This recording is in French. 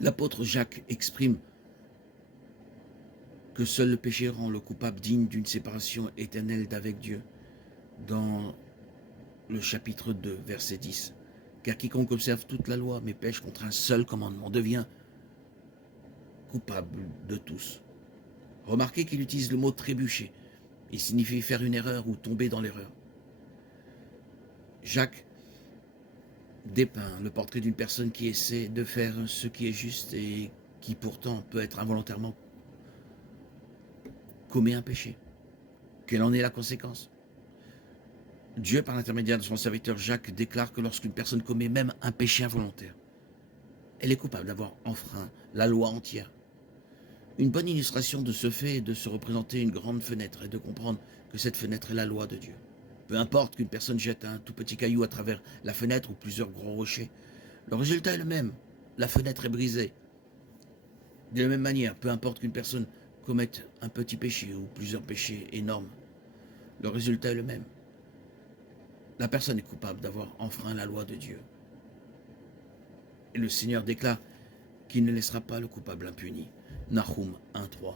L'apôtre Jacques exprime que seul le péché rend le coupable digne d'une séparation éternelle d'avec Dieu dans le chapitre 2, verset 10. Car quiconque observe toute la loi mais pêche contre un seul commandement devient coupable de tous. Remarquez qu'il utilise le mot trébucher. Il signifie faire une erreur ou tomber dans l'erreur. Jacques dépeint le portrait d'une personne qui essaie de faire ce qui est juste et qui pourtant peut être involontairement commet un péché. Quelle en est la conséquence? Dieu, par l'intermédiaire de son serviteur Jacques, déclare que lorsqu'une personne commet même un péché involontaire, elle est coupable d'avoir enfreint la loi entière. Une bonne illustration de ce fait est de se représenter une grande fenêtre et de comprendre que cette fenêtre est la loi de Dieu. Peu importe qu'une personne jette un tout petit caillou à travers la fenêtre ou plusieurs gros rochers, le résultat est le même. La fenêtre est brisée. De la même manière, peu importe qu'une personne commette un petit péché ou plusieurs péchés énormes, le résultat est le même. La personne est coupable d'avoir enfreint la loi de Dieu. Et le Seigneur déclare qu'il ne laissera pas le coupable impuni. Nahum 1.3.